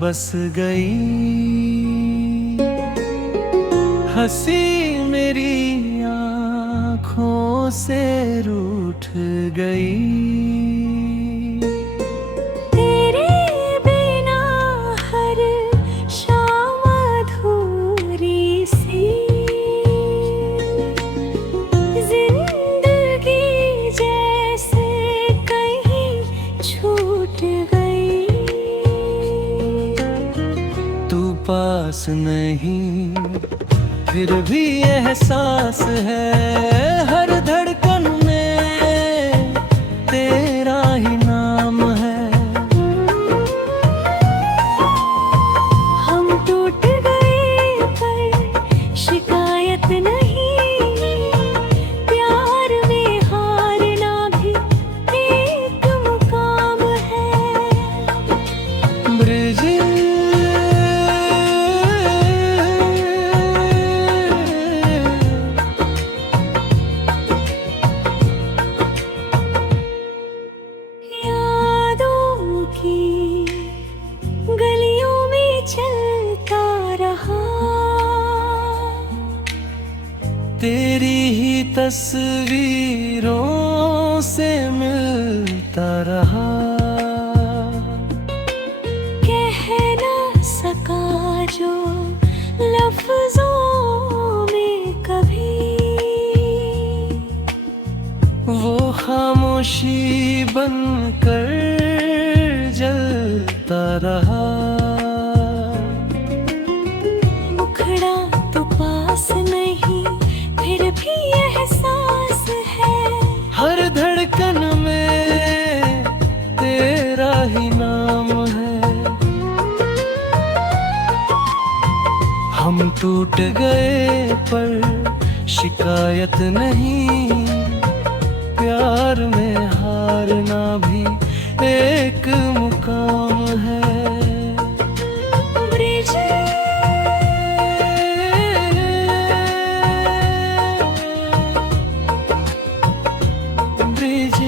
बस गई। हंसी मेरी आँखों से रूठ गई। तेरे बिना हर शाम अधूरी सी, जिंदगी जैसे कहीं छूट गई। तू पास नहीं फिर भी एहसास है, हर धड़कन में तेरा ही नाम है। हम टूट गए पर शिकायत नहीं, प्यार में हारना भी एक मुकाम है। ब्रिज यादों की गलियों में चलता रहा, तेरी ही तस्वीरों से मिलता रहा। कह ना सका जो लफ्जों में कभी, वो खामोशी बनकर जलता रहा। मुखड़ा तो पास नहीं फिर भी एहसास है, हर धड़कन में तेरा ही नाम है। हम टूट गए पर शिकायत नहीं, प्यार में हारना भी एक मुकाम है। ब्रिज ब्रिज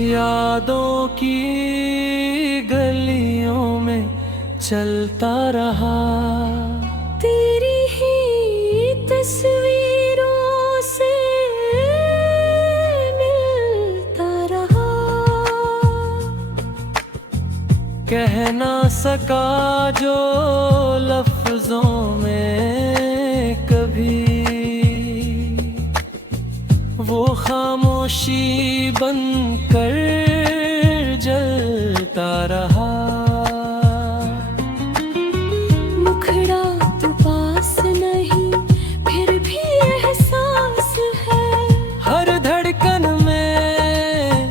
यादों की गलियों में चलता रहा, तेरी ही तस्वीरों से मिलता रहा। कह ना सका जो लफ्जों में कभी, वो खामोशी बनकर जलता रहा। मुखड़ा तो पास नहीं फिर भी एहसास है, हर धड़कन में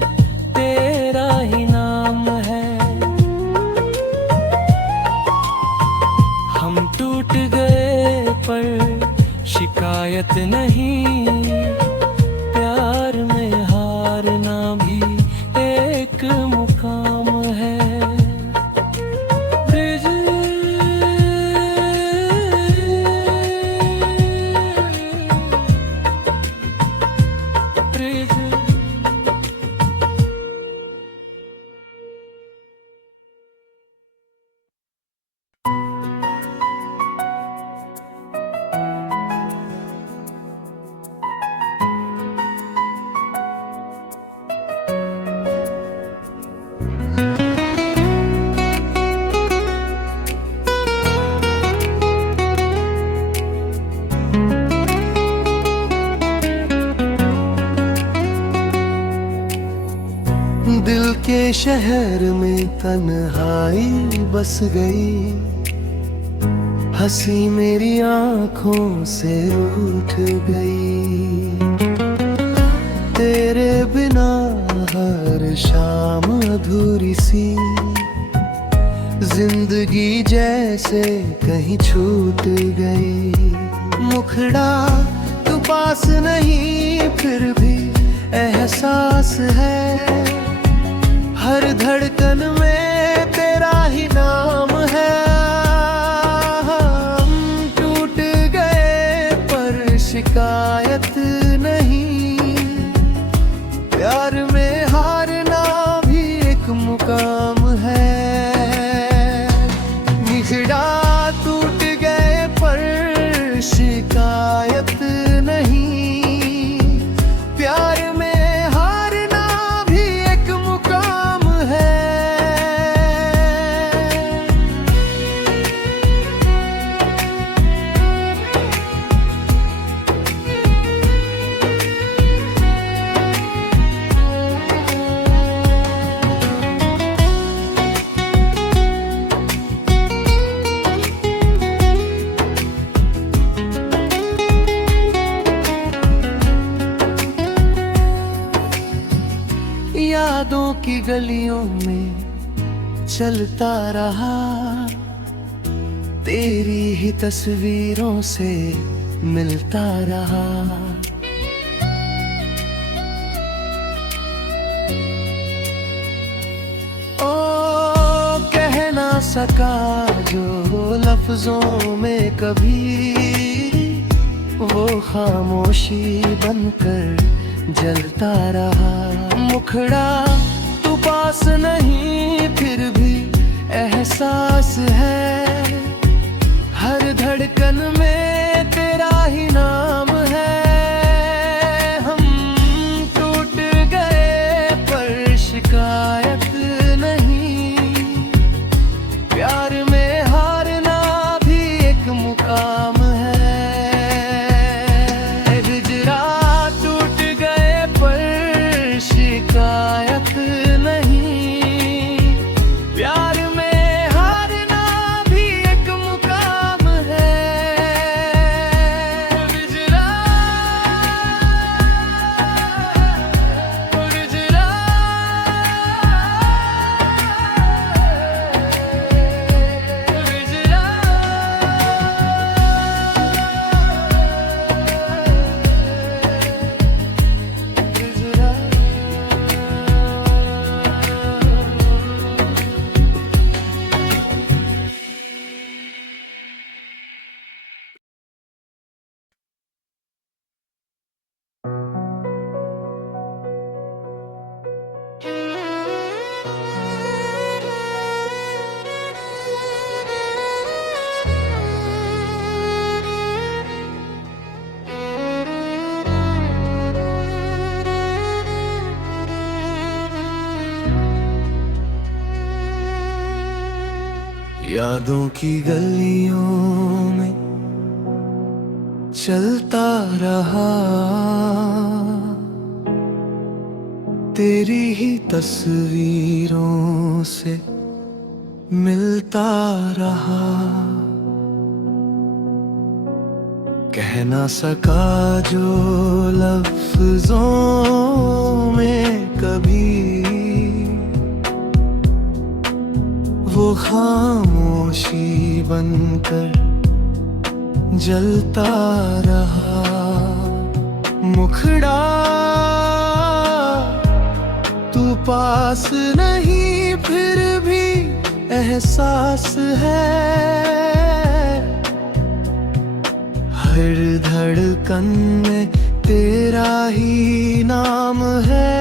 तेरा ही नाम है। हम टूट गए पर शिकायत नहीं, प्यार में हारना भी एक मुकाम है। ब्रिज ब्रिज दिल के शहर में तन्हाई बस गई, हंसी मेरी आँखों से रूठ गई। तेरे बिना हर शाम अधूरी सी, जिंदगी जैसे कहीं छूट गई। मुखड़ा तू पास नहीं फिर भी एहसास है। हर धड़कन में तेरा ही नाम है। हम टूट गए पर शिकायत नहीं, प्यार में हारना भी एक मुकाम है। निखड़ा टूट गए पर शिकायत नहीं, प्यार में हारना भी एक मुकाम है। यादों की गलियों में चलता रहा, तेरी ही तस्वीरों से मिलता रहा। ओ कह ना सका जो लफ्जों में कभी, वो खामोशी बनकर जलता रहा। मुखड़ा तू पास नहीं फिर भी एहसास है। हर धड़कन में तेरा ही नाम है। हम टूट गए पर शिकायत नहीं, प्यार में हारना भी एक मुकाम है। हिजरा टूट गए पर शिकायत नहीं, प्यार में हारना भी एक मुकाम है। हिजरा हिजरा यादों की गलियों में चलता रहा, तेरी ही तस्वीरों से मिलता रहा। कह ना सका जो लफ्जों में कभी, वो खामोशी बनकर जलता रहा। मुखड़ा तू पास नहीं फिर भी एहसास है। हर धड़कन में तेरा ही नाम है।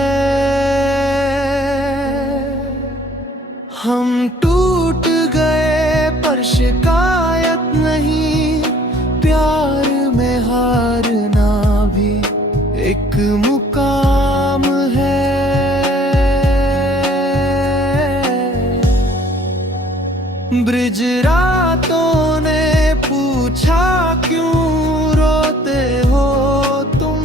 हम टूट गए पर शिकायत नहीं, प्यार में हारना भी एक मुकाम है। ब्रिज रातों ने पूछा क्यों रोते हो तुम,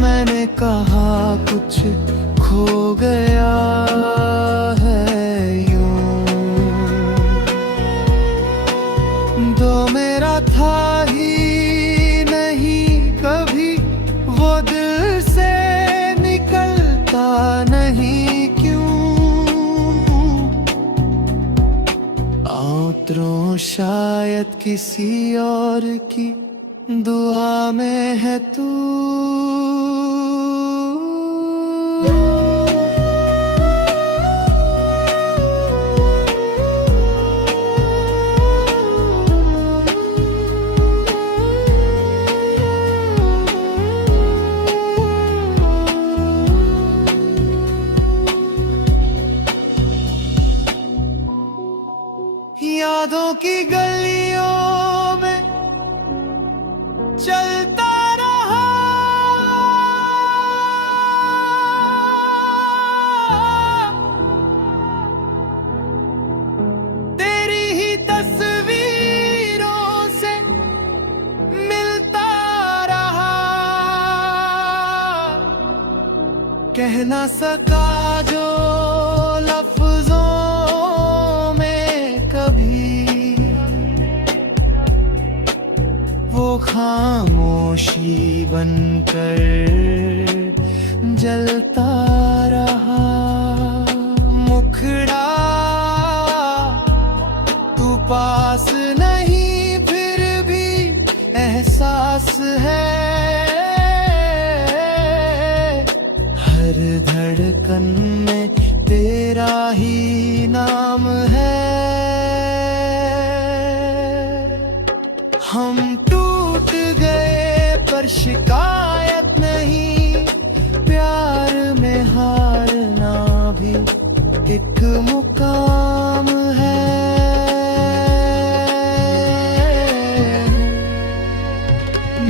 मैंने कहा कुछ खो गया है यूं। दो मेरा था ही नहीं कभी, वो दिल से निकलता नहीं क्यों। आओ उतरूं शायद किसी और की दुआ में है तू। यादों की गलियों में चलता रहा, तेरी ही तस्वीरों से मिलता रहा। कह ना सका जो लफ्जों में कभी, वो खामोशी बनकर जलता रहा। मुखड़ा तू पास नहीं फिर भी एहसास है। हर धड़कन में तेरा ही नाम है। हम टूट गए पर शिकायत नहीं, प्यार में हारना भी एक मुकाम है।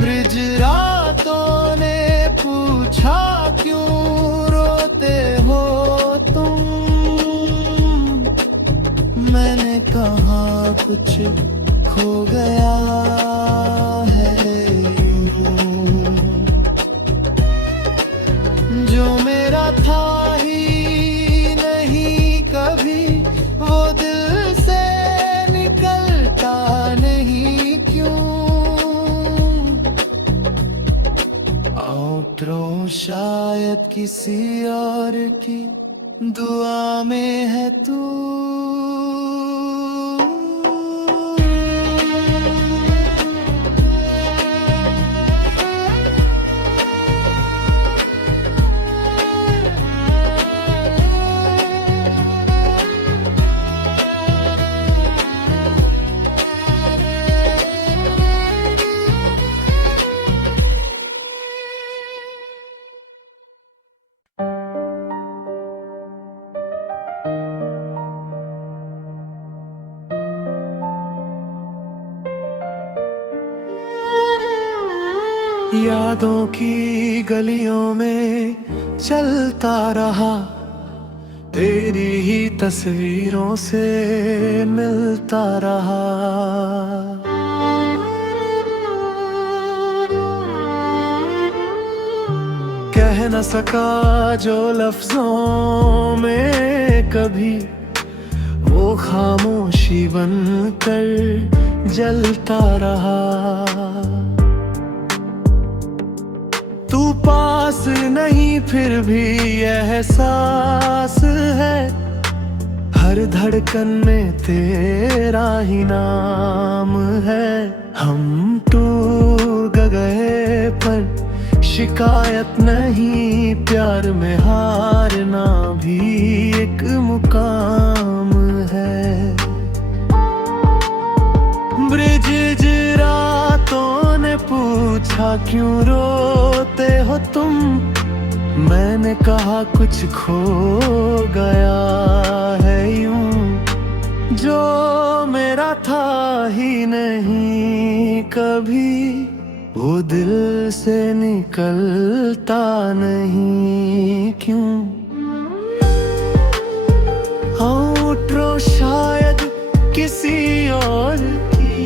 ब्रिज रातों ने पूछा क्यों रोते हो तुम, मैंने कहा कुछ खो गया है यूं, जो मेरा था ही नहीं कभी, वो दिल से निकलता नहीं क्यों। उतरो शायद किसी और की दुआ में है तू। यादों की गलियों में चलता रहा, तेरी ही तस्वीरों से मिलता रहा। कह न सका जो लफ्जों में कभी, वो खामोशी बनकर जलता रहा। तू पास नहीं फिर भी एहसास है। हर धड़कन में तेरा ही नाम है। हम टूट गए पर शिकायत नहीं, प्यार में हारना भी एक मुकाम है। ब्रिज रातों ने पूछा क्यों रोते हो तुम, मैंने कहा कुछ खो गया है यूं, जो मेरा था ही नहीं कभी, वो दिल से निकलता नहीं क्यों। उठो शायद किसी और की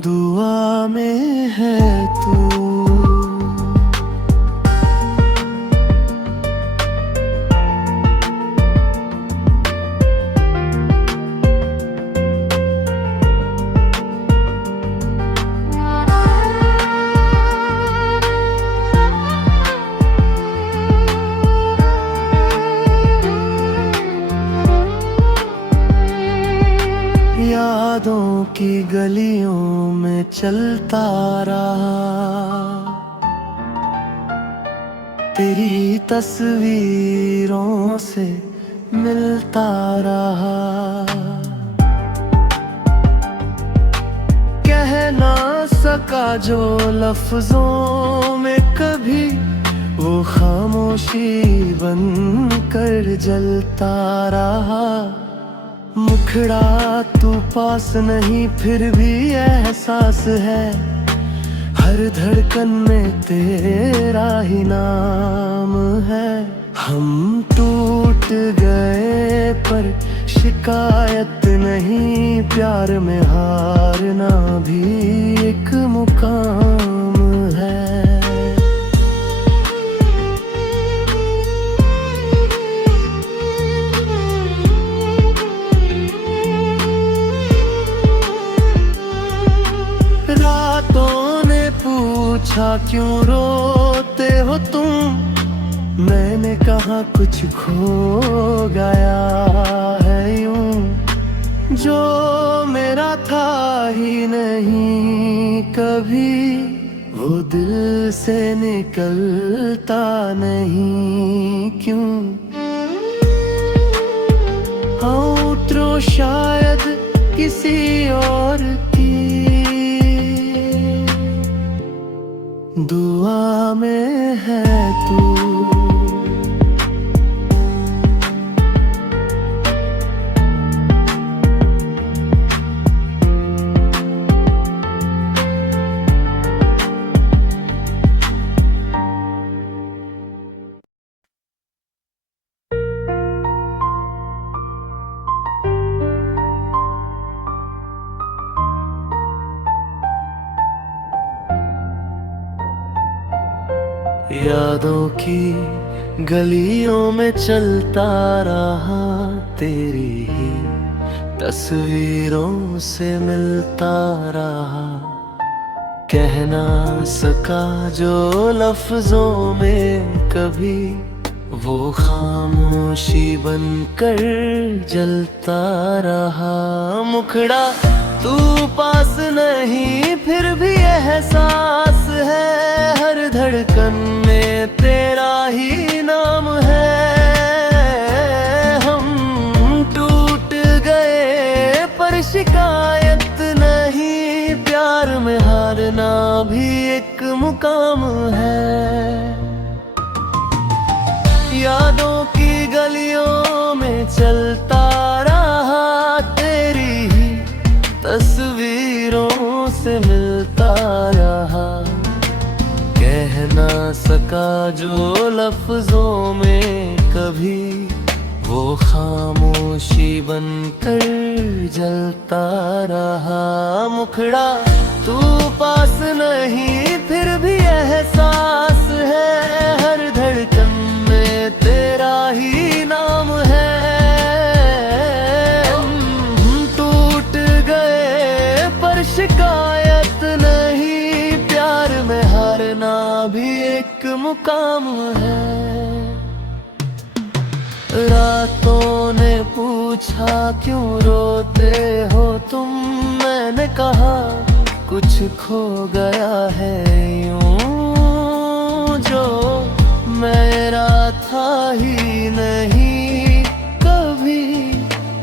दुआ में है तू। यादों की गलियों में चलता रहा, तेरी तस्वीरों से मिलता रहा। कह ना सका जो लफ्जों में कभी, वो खामोशी बन कर जलता रहा। मुखड़ा तू पास नहीं फिर भी एहसास है, हर धड़कन में तेरा ही नाम है। हम टूट गए पर शिकायत नहीं, प्यार में हारना भी एक मुकाम है। रातों ने पूछा क्यों रोते हो तुम, मैंने कहा कुछ खो गया है यूं, जो मेरा था ही नहीं कभी, वो दिल से निकलता नहीं क्यों। हाँ उतरो शायद किसी और की दुआ में है तू। यादों की गलियों में चलता रहा, तेरी ही तस्वीरों से मिलता रहा। कह ना सका जो लफ्जों में कभी, वो खामोशी बनकर जलता रहा। मुखड़ा तू पास नहीं फिर भी एहसास है, हर धड़कन में तेरा ही नाम है। हम टूट गए पर शिकायत नहीं, प्यार में हारना भी एक मुकाम है। यादों की गलियों में चलता रहा, तेरी ही तस्वीरों से मिलता रहा। कह ना सका जो लफ्जों में कभी, वो खामोशी बनकर जलता रहा। मुखड़ा तू पास नहीं फिर भी एहसास है, हर धड़कन में तेरा ही नाम है। टूट गए पर शिकायत नहीं, प्यार में हारना भी एक मुकाम है। रातों ने पूछा क्यों रोते हो तुम, मैंने कहा कुछ खो गया है यूं, जो मेरा था ही नहीं कभी,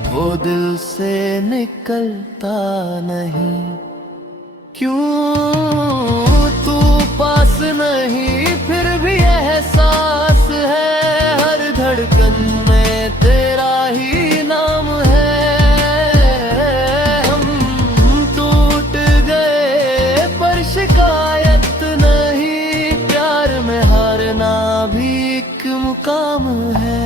वो दिल से निकलता नहीं क्यों। तू पास नहीं फिर भी एहसास है, हर धड़कन में तेरा ही नाम है। हम टूट गए पर शिकायत नहीं, प्यार में हारना भी एक मुकाम है।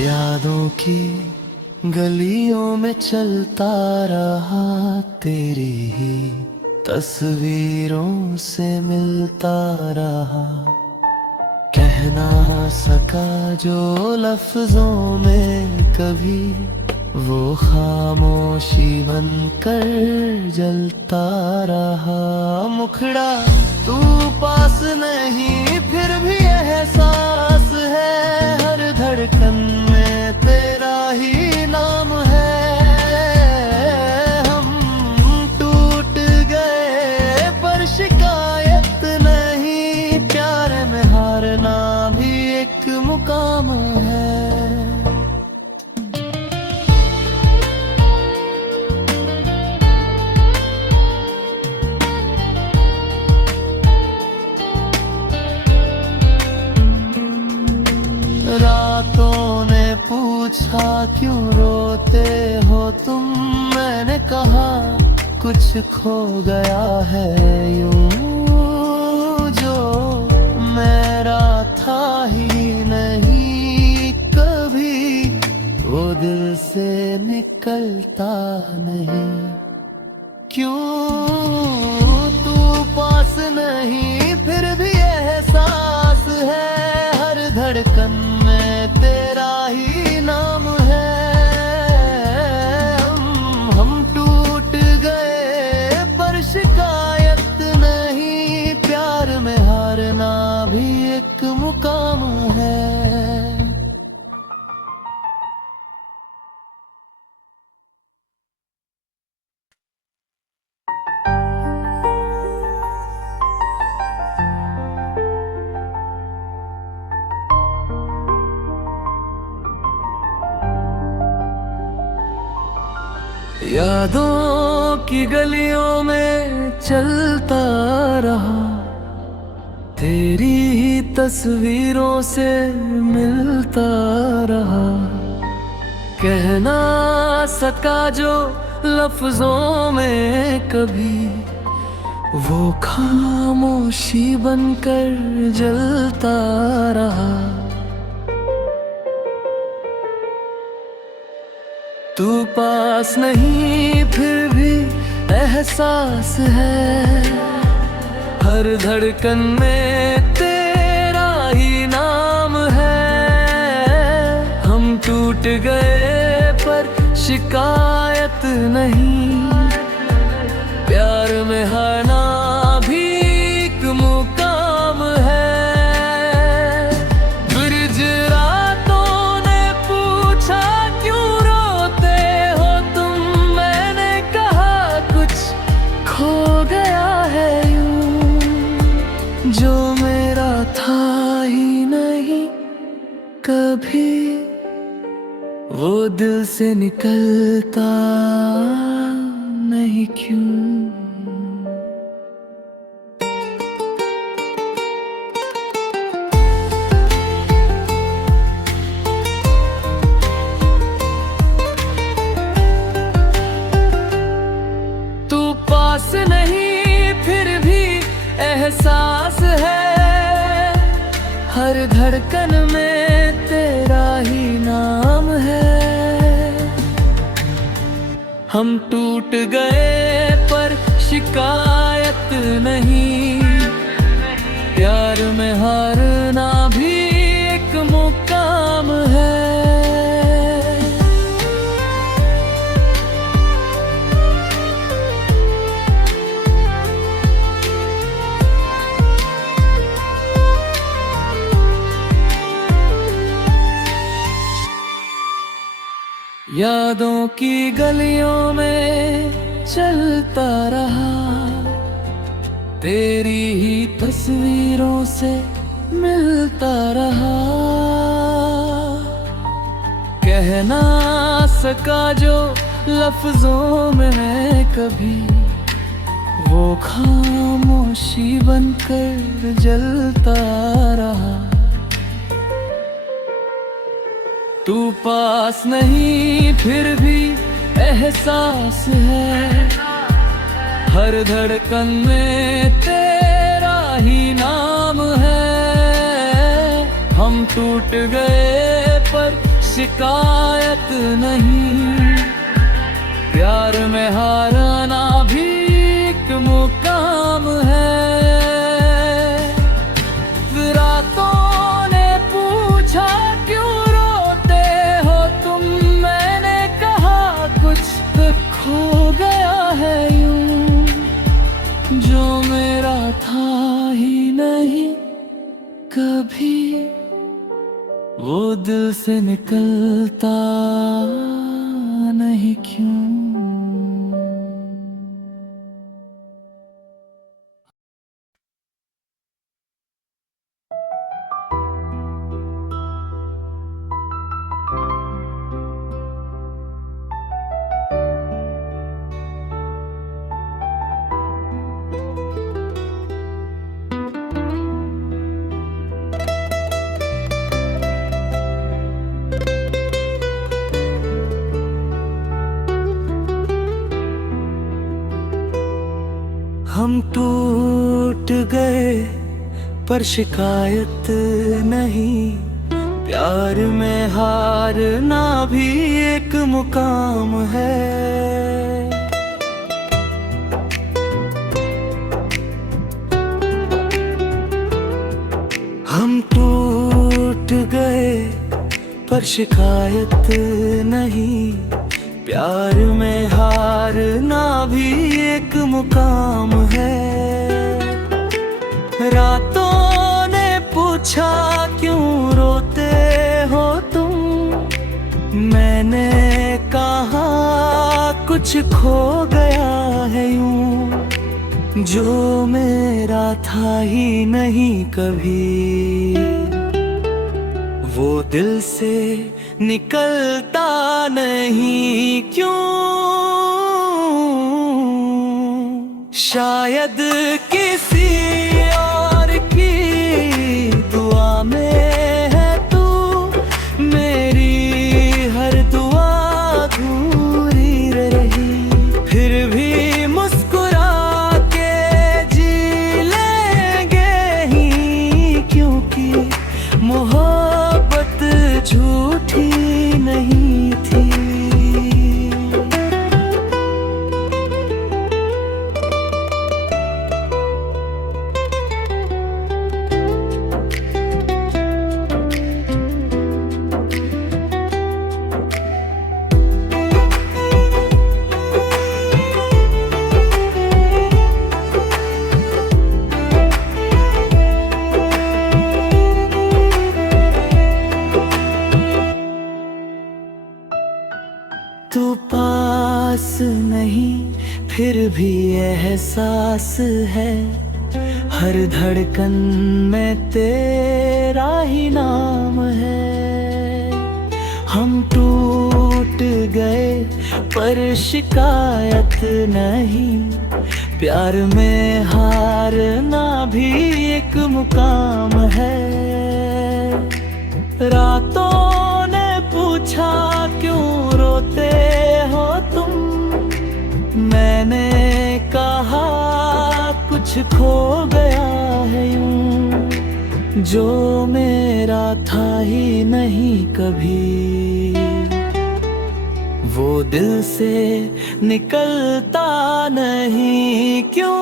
यादों की गलियों में चलता रहा, तेरी ही तस्वीरों से मिलता रहा। कह ना सका जो लफ्जों में कभी, वो खामोशी बनकर जलता रहा। मुखड़ा तू पास नहीं फिर भी एहसास है, हर धड़कन में तेरा ही नाम है। हम टूट गए पर शिकायत नहीं, प्यार में हारना भी एक मुकाम है। रातों ने पूछा क्यों रोते हो तुम, मैंने कहा कुछ खो गया है यूं, जो मेरा था ही नहीं कभी, वो दिल से निकलता नहीं। क्यों तू पास नहीं फिर भी एहसास है, हर धड़कन में तेरा ही नाम है। हम टूट गए पर शिकायत नहीं, प्यार में हारना भी एक मुकाम है। यादों की गलियों में चलता रहा, तेरी ही तस्वीरों से मिलता रहा। कह ना सका जो लफ्जों में कभी, वो खामोशी बनकर जलता रहा। तू पास नहीं फिर भी एहसास है, हर धड़कन में तेरा ही नाम है। हम टूट गए पर शिकायत नहीं, प्यार में हारना भी एक मुकाम है। जो मेरा था ही नहीं कभी, वो दिल से निकलता नहीं क्यों। तू पास नहीं फिर भी एहसास है, हर धड़कन में तेरा ही नाम है। हम टूट गए पर शिकायत नहीं, प्यार में हारना भी एक मुकाम है। यादों की गलियों में चलता रहा, तेरी ही तस्वीरों से मिलता रहा। कह ना सका जो लफ्जों में मैं कभी, वो खामोशी बनकर जलता रहा। तू पास नहीं फिर भी एहसास है, हर धड़कन में तेरा ही नाम है। हम टूट गए पर शिकायत नहीं, प्यार में हारना भी एक मुकाम है। रातों ने पूछा क्यों रोते हो तुम, मैंने कहा कभी वो दिल से निकलता नहीं क्यों। हम टूट गए पर शिकायत नहीं, प्यार में हारना भी एक मुकाम है। हम टूट गए पर शिकायत नहीं, प्यार में हारना भी एक मुकाम है। रातों ने पूछा क्यों रोते हो तुम, मैंने कहा कुछ खो गया है यूं, जो मेरा था ही नहीं कभी, वो दिल से निकलता नहीं क्यों। शायद किसी और की दुआ में है तू, मेरी हर दुआ अधूरी रही। फिर भी मुस्कुरा के जी लेंगे ही, क्योंकि मोहब्बत झूठी नहीं थी। तू पास नहीं फिर भी एहसास है, हर धड़कन में तेरा ही नाम है। हम टूट गए पर शिकायत नहीं, प्यार में हारना भी एक मुकाम है। रातों ने पूछा क्यों रोते हो तुम, मैंने कहा कुछ खो गया है यूं, जो मेरा था ही नहीं कभी, वो दिल से निकलता नहीं क्यों।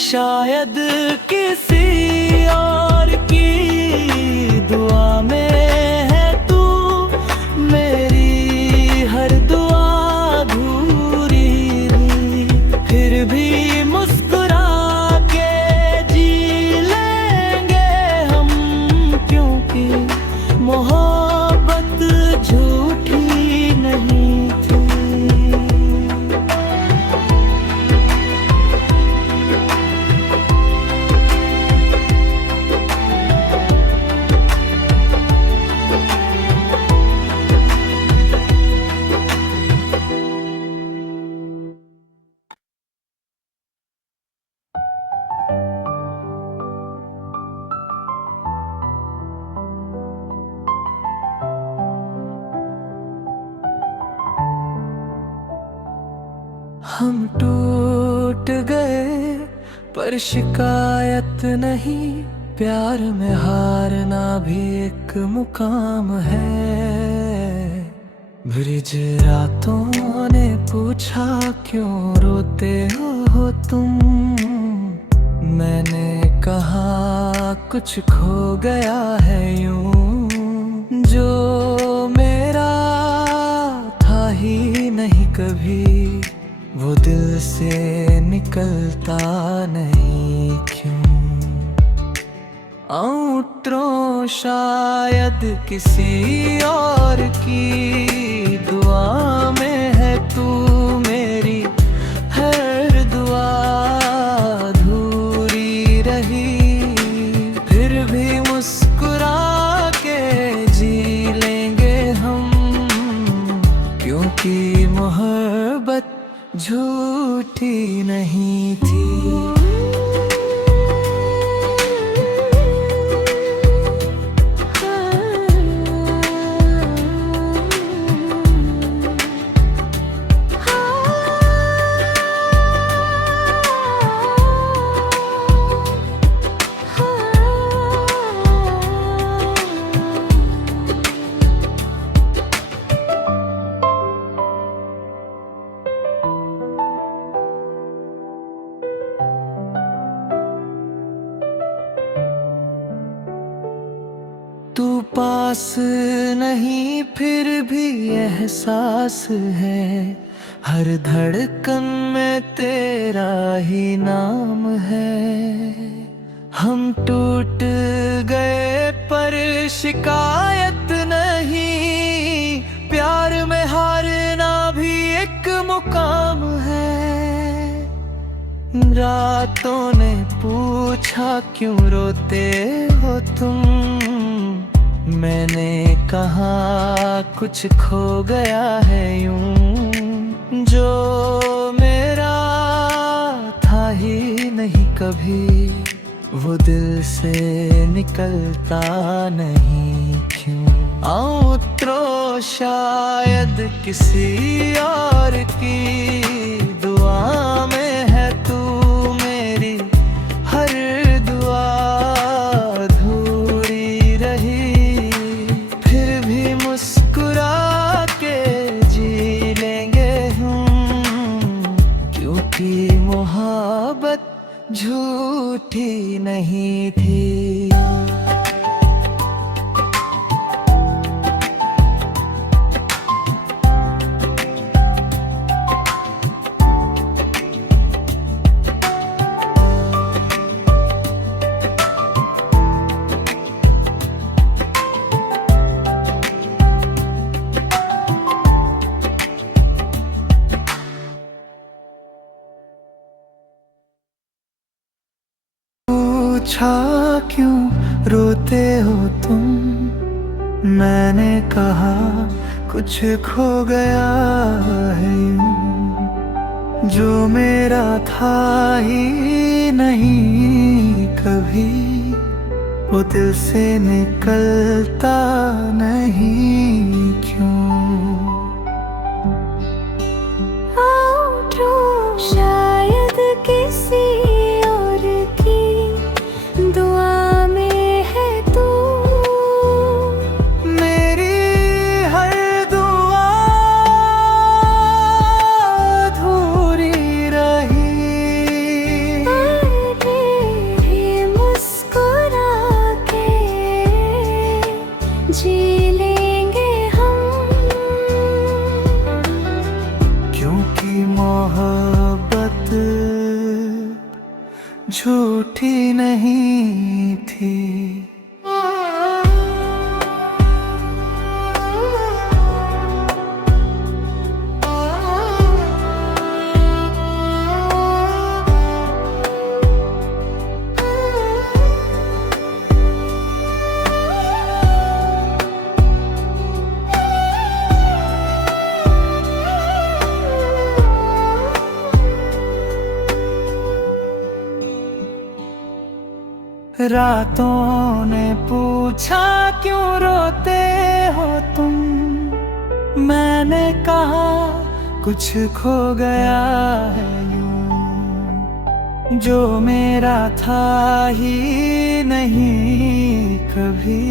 शायद किसी और की दुआ में है तू, मेरी हर दुआ अधूरी रही। फिर भी मुस्कुरा के जी लेंगे हम, क्योंकि मोहब्बत झूठी नहीं थी। हम टूट गए पर शिकायत नहीं, प्यार में हारना भी एक मुकाम है। ब्रिज रातों ने पूछा क्यों रोते हो तुम, मैंने कहा कुछ खो गया है यूं, जो मेरा था ही नहीं कभी, वो दिल से निकलता नहीं क्यों। आउटरों शायद किसी और की दुआ में है तू मेरी हर दुआ अधूरी रही। फिर भी मुस्कुरा के जी लेंगे हम, क्योंकि मोहब्बत झूठी नहीं थी। तू पास नहीं फिर भी एहसास है, हर धड़कन में तेरा ही नाम है। हम टूट गए पर शिकायत नहीं, प्यार में हारना भी एक मुकाम है। रातों ने पूछा क्यों रोते हो तुम, मैंने कहा कुछ खो गया है यूं। जो मेरा था ही नहीं कभी, वो दिल से निकलता नहीं क्यों। आउटरो शायद किसी और की दुआ में है तू मेरी हर दुआ अधूरी रही। फिर भी मुस्कुरा के जी लेंगे हम, क्योंकि मोहब्बत झूठी नहीं थी। पूछा क्यों रोते हो तुम, मैंने कहा कुछ खो गया है यूं। जो मेरा था ही नहीं कभी, वो दिल से निकलता नहीं क्यों। शायद किसी और की दुआ में है तू मेरी हर दुआ अधूरी रही। अरे मुस्कुरा के जी लेंगे हम, क्योंकि मोहब्बत झूठी नहीं थी। रातों ने पूछा क्यों रोते हो तुम, मैंने कहा कुछ खो गया है यूं। जो मेरा था ही नहीं कभी,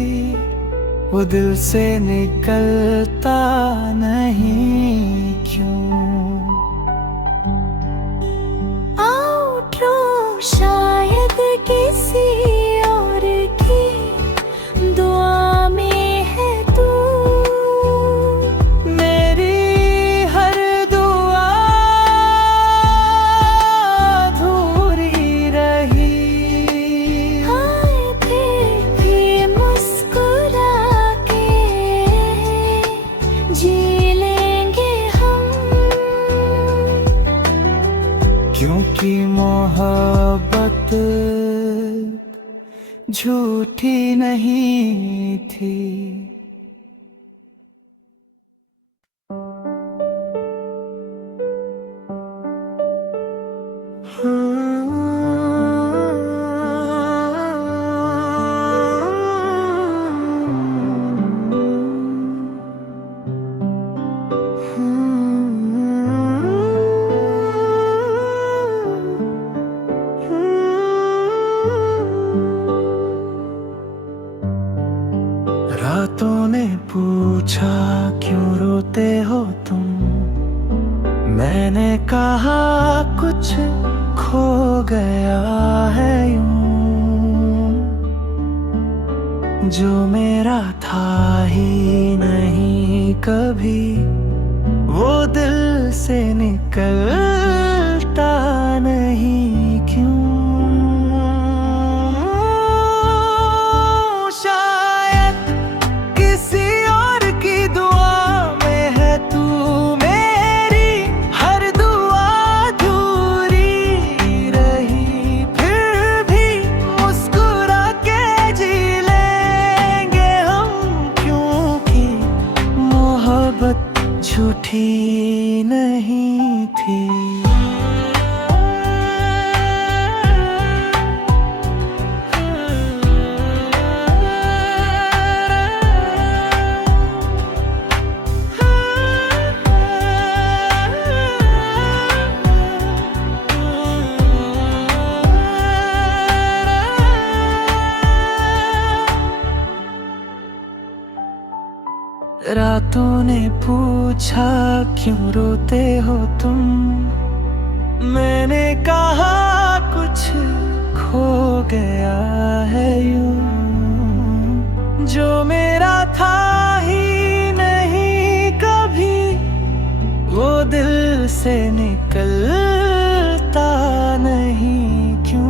वो दिल से निकलता नहीं क्यों। आउटरो शायद किसी और की दुआ में है तू मेरी हर दुआ क्योंकि मोहब्बत झूठी नहीं थी। रातों ने पूछा क्यों रोते हो तुम, मैंने कहा कुछ खो गया है यूं, जो मेरा था ही नहीं कभी, वो दिल से निकलता नहीं क्यों। झूठी नहीं थी। रातों ने पूछा क्यों रोते हो तुम, मैंने कहा कुछ खो गया है यूं, जो मेरा था ही नहीं कभी, वो दिल से निकलता नहीं क्यों।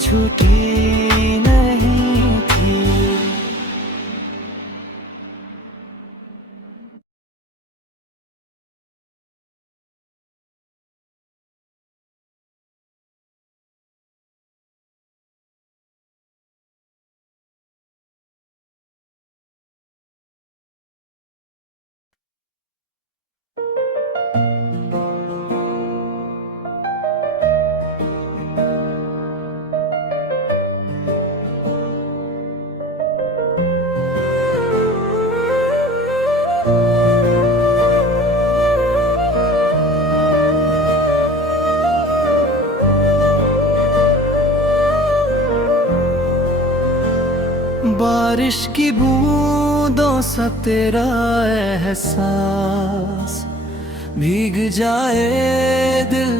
झूठी नहीं थी। बारिश की बूंदों सा तेरा एहसास, भीग जाए दिल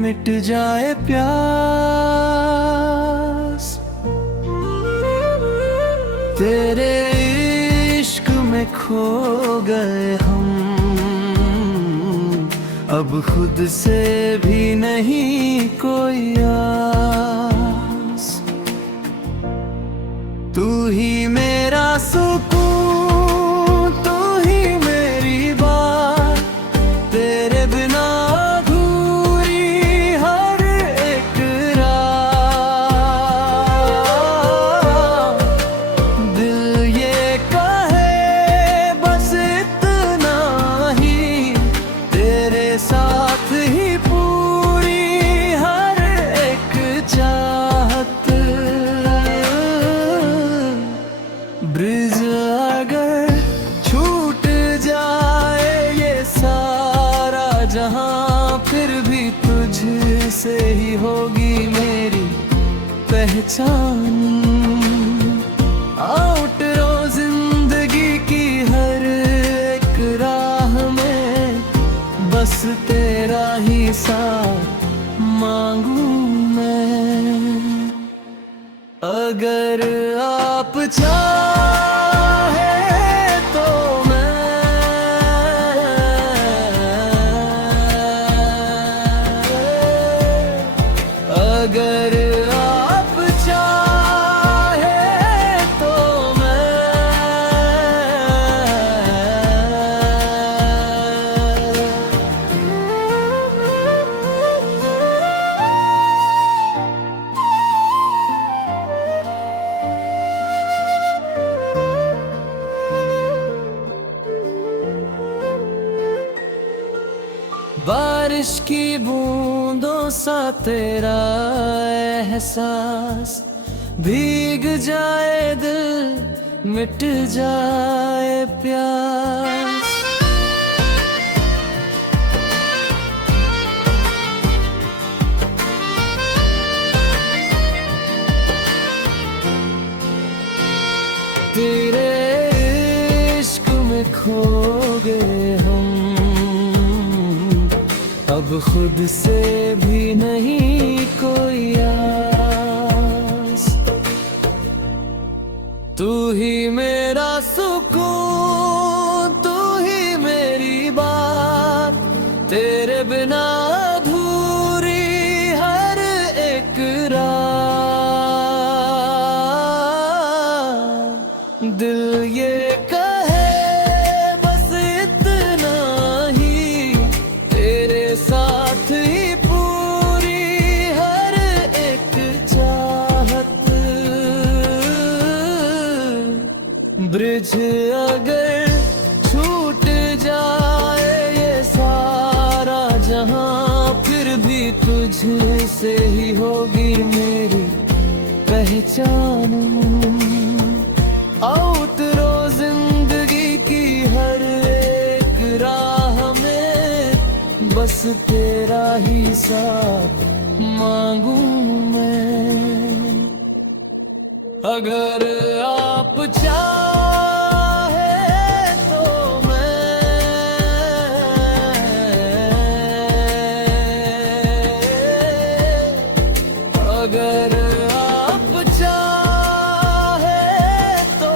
मिट जाए प्यास, तेरे इश्क में खो गए हम, अब खुद से भी नहीं कोई आस। तू ही मेरा सुकून, तू ही मेरी बात, तेरे बिना अधूरी हर एक रात। दिल ये कहे बस इतना ही, तेरे साथ ही पूरी हर एक चाहत। ब्रिज अगर छूट जाए ये सारा जहां, फिर भी तुझसे ही होगी मेरी पहचान। आउटरो जिंदगी की हर एक राह में, बस तेरा ही साथ मांगू मैं। अगर आप चाहे तो अगर आप चाहे तो बारिश की बूंदों सा तेरा एहसास, भीग जाए दिल मिट जाए प्यास। तेरे इश्क में खो गए हम, अब खुद से भी नहीं कोई आस। तू ही मेरा सुकून, तू ही मेरी बात, तेरे बिना अधूरी हर एक रात। दिल ये कहे बस इतना ही, तेरे साथ ही पूरी हर एक चाहत। ब्रिज अगर छूट जाए ये सारा जहां, फिर भी तुझसे ही होगी मेरी पहचान। आओ उतरो जिंदगी की हर एक राह में, बस तेरा ही साथ मांगू मैं। अगर आप चाहे तो अगर आप चाहे तो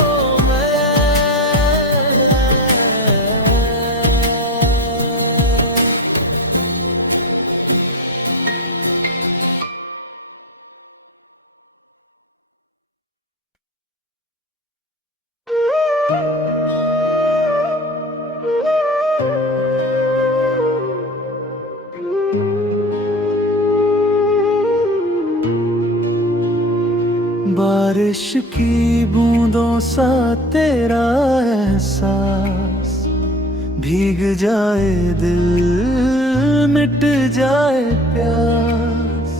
बारिश की बूंदों सा तेरा एहसास, भीग जाए दिल मिट जाए प्यास।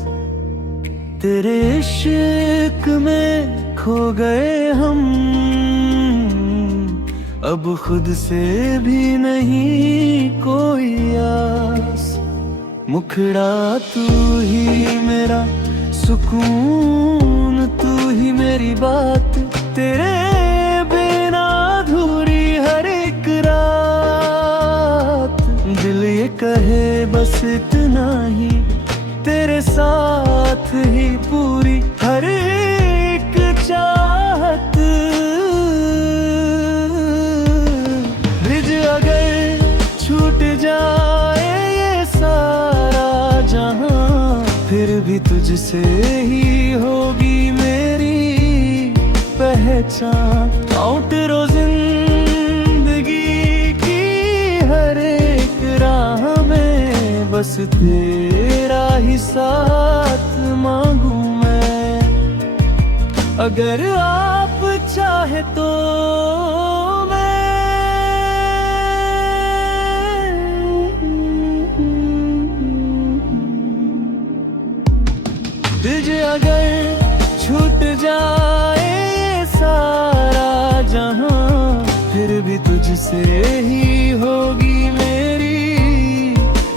तेरे इश्क में खो गए हम, अब खुद से भी नहीं कोई आस। मुखड़ा तू ही मेरा सुकून, तू ही मेरी बात, तेरे बिना अधूरी हर एक रात। दिल ये कहे बस इतना ही, तेरे साथ ही पूरी हर एक चाहत। ब्रिज अगर छूट जाए ये सारा जहां, फिर भी तुझसे ही होगी मेरी पहचान। उतरो जिंदगी की हर एक राह में, बस तेरा ही साथ मांगू मैं। अगर आप चाहे तो तुझ अगर छूट जाए ये सारा जहां, फिर भी तुझसे ही होगी मेरी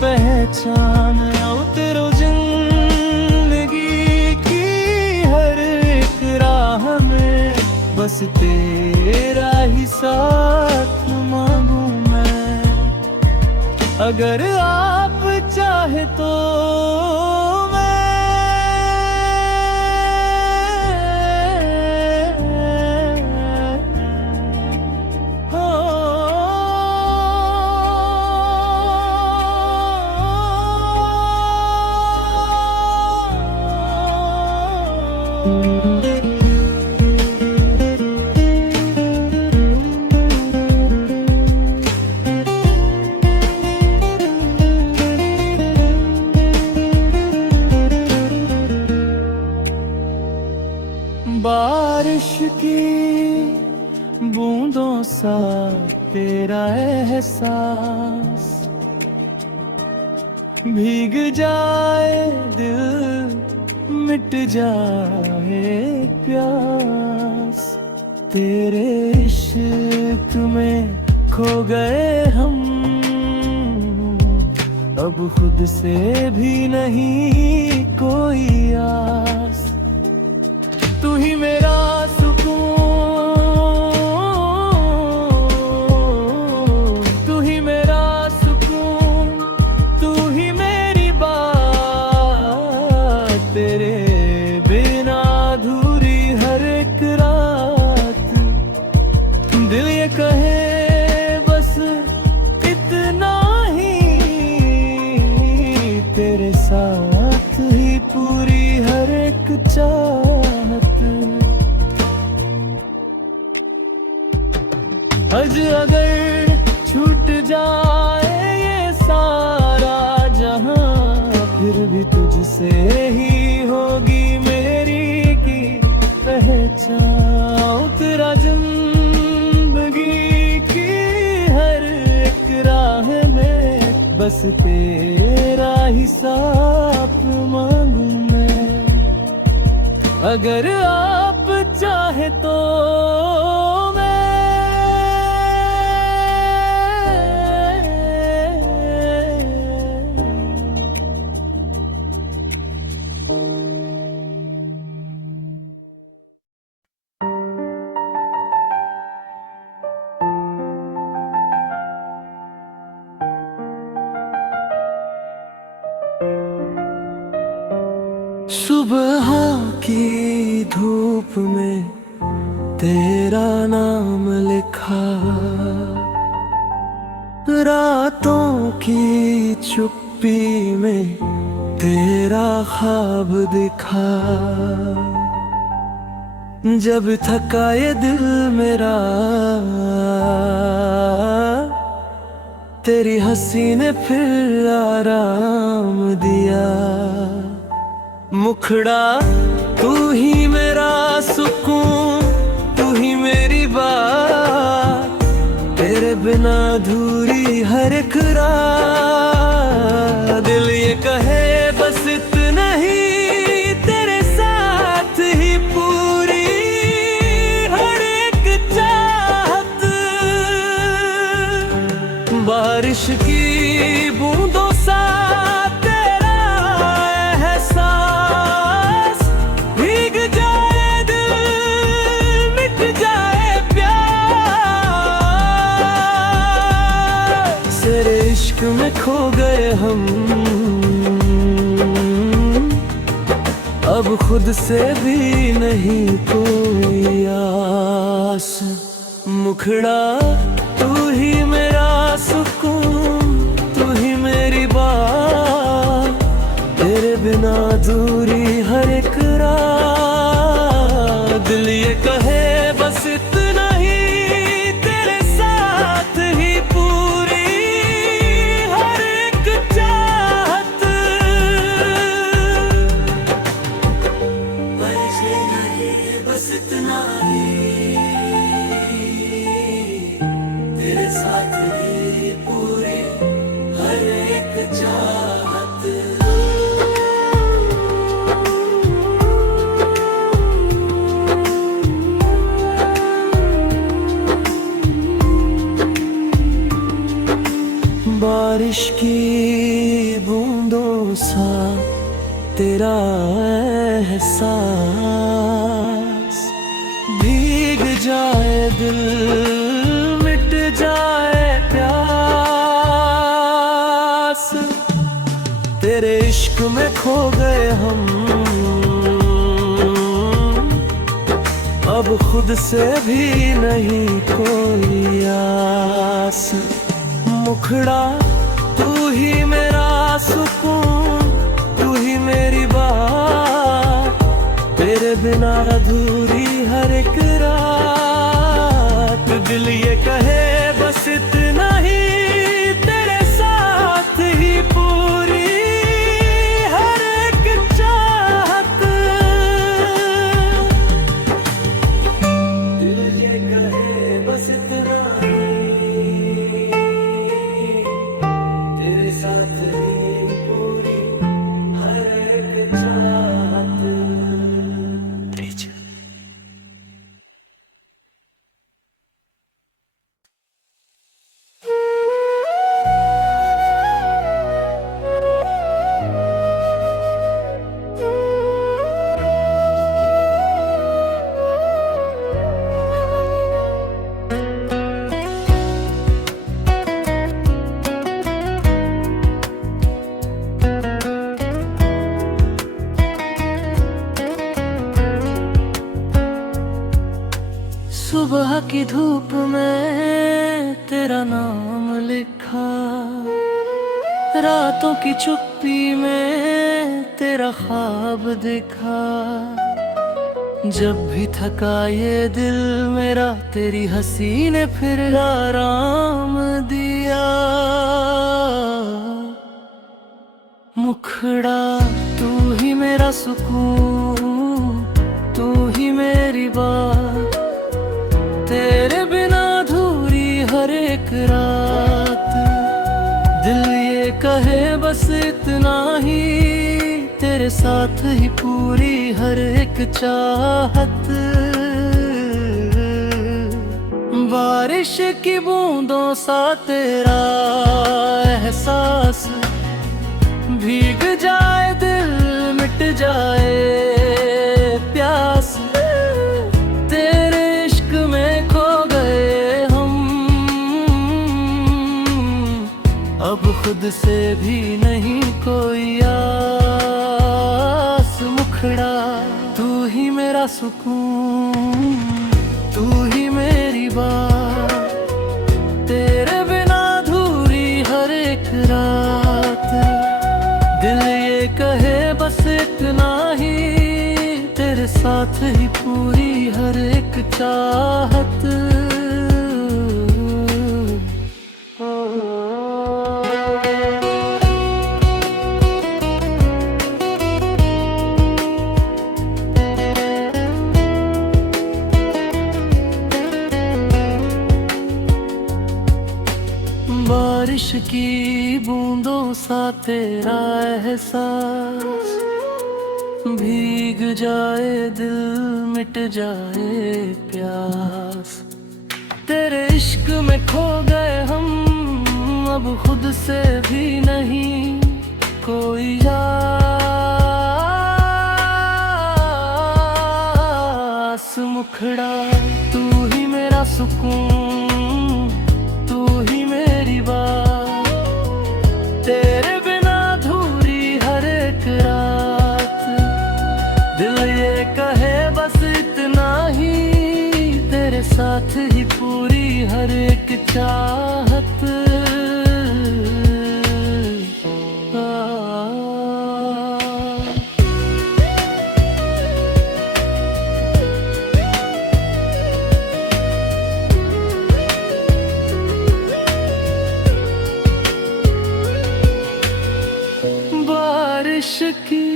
पहचान। उतरो जिंदगी की हर एक राह में, बस तेरा ही साथ मांगू मैं। अगर आप चाहे तो बारिश की बूंदों सा तेरा एहसास, भीग जाए दिल मिट जाए प्यास, तेरे इश्क में खो गए हम, अब खुद से भी नहीं कोई आस। तू ही मेरा सुकून, तू ही मेरा सुकून, तू ही मेरी बात, तेरे बिना अधूरी हर एक रात। दिल ये कहे बस इतना ही, तेरे साथ ही पूरी हर एक चाहत। आज अगर छूट जाए ये सारा जहां, फिर भी तुझसे ही होगी मेरी की पहचान। तेरा जिंदगी की हर एक राह में बस तेरा ही साथ मांगू मैं। अगर आप चाहे तो सुबह की धूप में तेरा नाम लिखा, रातों की चुप्पी में तेरा ख्वाब दिखा। जब थका ये दिल मेरा, तेरी हंसी ने फिर आराम दिया। मुखड़ा तू ही मेरा सुकून, तू ही मेरी बात, तेरे बिना अधूरी हर एक रात। दिल ये कहे बस इतना ही, तेरे साथ ही पूरी हर एक चाहत। बारिश की बूंदों सा में खो गए हम, अब खुद से भी नहीं कोई आस। मुखड़ा तू ही मेरा सुकून, तू ही मेरी बात, तेरे बिना दूरी हर एक रात। दिल ये कहे बस इतना ही, तेरे साथ ही पूरी बस इतना ही, तेरे साथ ही पूरी हर एक चाहत। बारिश की बूंदों सा तेरा एहसास, भीग जाए दिल मिट जाए प्यास, तेरे इश्क में खो गए हम, अब खुद से भी नहीं कोई आस। मुखड़ा तू ही मेरा सुकून, तू ही मेरी बात, तेरे बिना अधूरी हर एक रात। दिल ये कहे बस इतना ही, तेरे साथ ही पूरी हर एक चाहत। सुबह की धूप में तेरा नाम लिखा, रातों की चुप्पी में तेरा ख्वाब दिखा। जब भी थका ये दिल मेरा तेरी हंसी ने फिर आराम दिया। मुखड़ा तू ही मेरा सुकून, तू ही मेरी बात, तेरे बिना अधूरी हर एक रात। दिल ये कहे बस इतना ही, तेरे साथ ही पूरी हर एक चाहत। बारिश की बूंदों सा तेरा एहसास, भीग जाए दिल मिट जाए प्यास। तेरे इश्क में खो गए हम, अब खुद से भी नहीं कोई आस। मुखड़ा तू ही मेरा सुकून, तू ही मेरी बात, तेरे बिना अधूरी हर एक रात। दिल ये कहे बस इतना ही, तेरे साथ ही पूरी हर एक चाहत। बारिश की बूंदों सा तेरा एहसास, भीग जाए दिल मिट जाए प्यास। तेरे इश्क में खो गए हम, अब खुद से भी नहीं कोई आस। मुखड़ा तू ही मेरा सुकून, तू ही मेरी बात, तेरे बिना अधूरी हर एक रात। दिल ये कहे बस इतना ही, तेरे साथ ही पूरी हर एक चाहत। बारिश की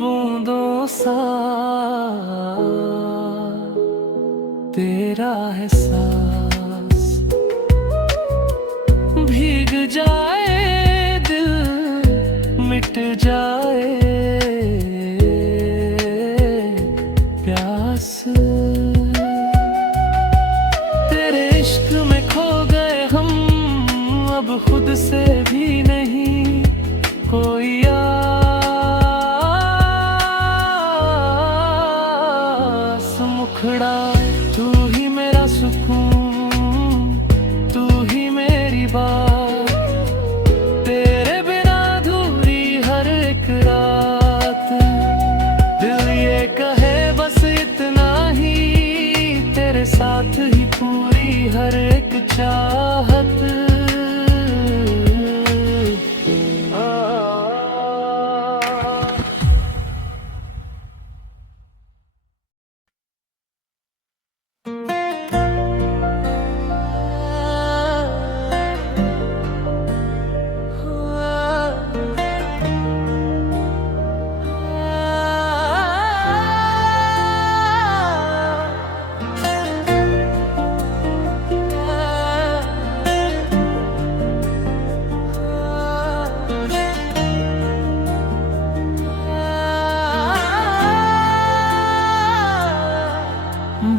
बूंदों सा तेरा एहसास, भीग जाए दिल मिट जाए प्यास। तेरे इश्क में खो गए हम, अब खुद से भी नहीं कोई आस। मुखड़ा तू ही मेरा सुकून, तू ही मेरी बात, तेरे बिना अधूरी हर एक रात। दिल ये कहे बस इतना ही, तेरे साथ ही पूरी हर एक चाहत।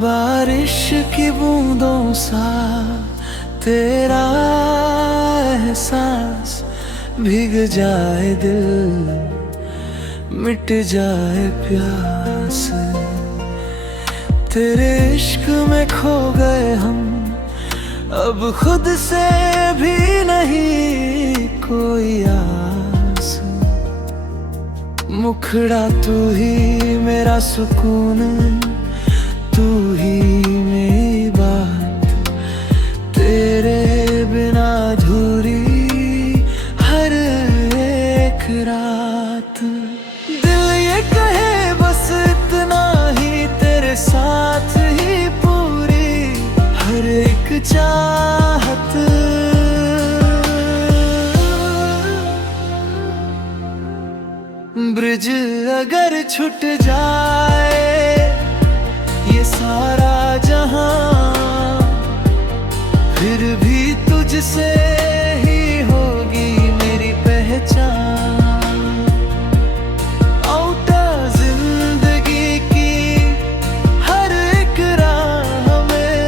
बारिश की बूंदों सा तेरा एहसास, भीग जाए दिल मिट जाए प्यास। तेरे इश्क में खो गए हम, अब खुद से भी नहीं कोई आस। मुखड़ा तू ही मेरा सुकून, तू ही मेरी बात, तेरे बिना अधूरी हर एक रात। दिल ये कहे बस इतना ही, तेरे साथ ही पूरी हर एक चाहत। ब्रिज अगर छूट जाए ये सारा जहां, फिर भी तुझसे ही होगी मेरी पहचान। औटा जिंदगी की हर एक राह में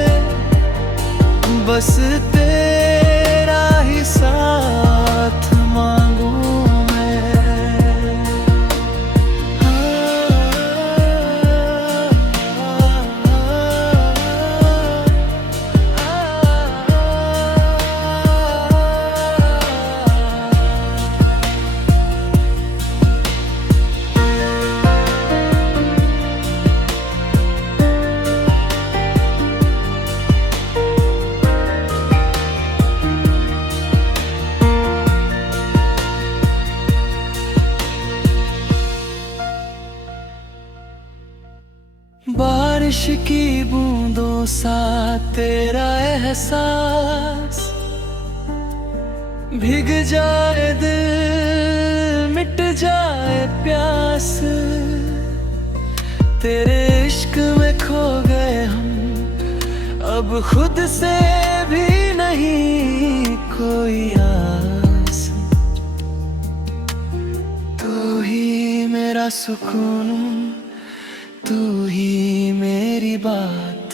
बस तेरा ही साथ मांगू मैं। बारिश की बूंदों सा तेरा एहसास, भीग जाए दिल मिट जाए प्यास। तेरे इश्क में खो गए हम, अब खुद से भी नहीं कोई आस। तू ही मेरा सुकून, तू ही मेरी बात,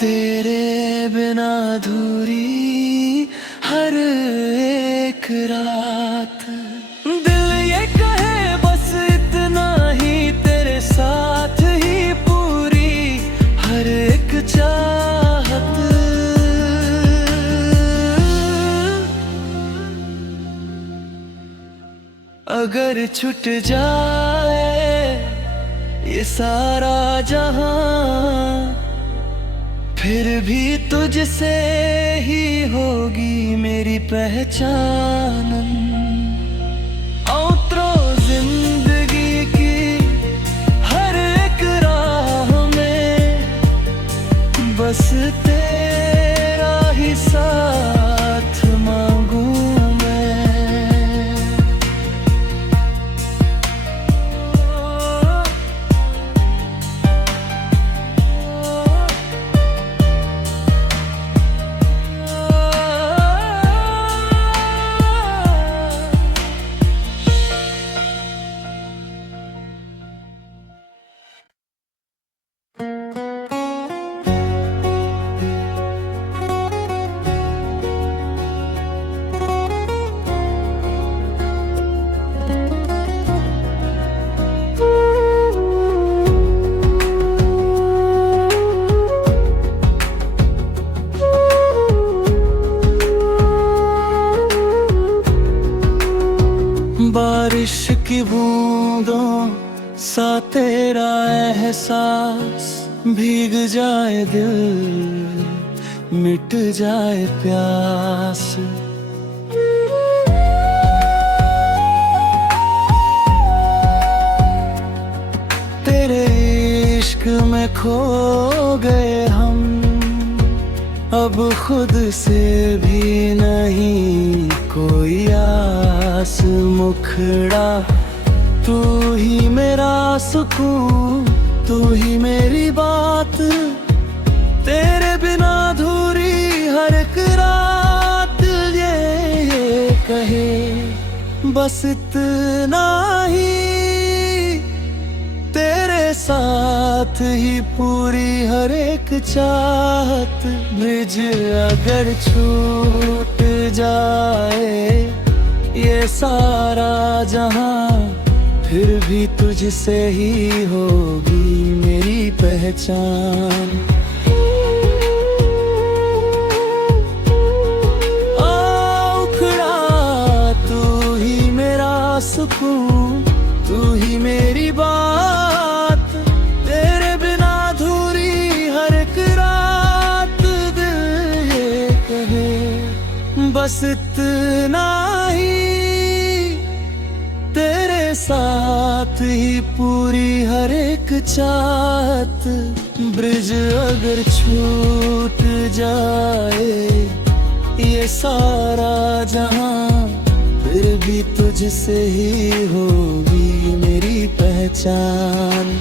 तेरे बिना अधूरी हर एक रात। दिल ये कहे बस इतना ही, तेरे साथ ही पूरी हर एक चाहत। अगर छूट जाए ये सारा जहां, फिर भी तुझसे ही होगी मेरी पहचान। औतरो जिंदगी की हर एक राह में बस तेरा ही साथ मांगू मैं। बारिश की बूंदों सा तेरा एहसास, भीग जाए दिल मिट जाए प्यास। तेरे इश्क में खो गए हम, अब खुद से भी नहीं कोई आस। मुखड़ा तू ही मेरा सुकून, तू ही मेरी बात, तेरे बिना अधूरी हर एक रात। ये कहे बस इतना ही, तेरे साथ ही पूरी हर एक चाहत। ब्रिज अगर छूट जाए ये सारा जहां, फिर भी तुझसे ही होगी मेरी पहचान। उखड़ा तू ही मेरा सुकून, तू ही मेरी बात, तेरे बिना अधूरी बस इतना ही, तेरे साथ ही पूरी हर एक चाहत। ब्रिज अगर छूट जाए ये सारा जहां, फिर भी तुझसे ही होगी मेरी पहचान।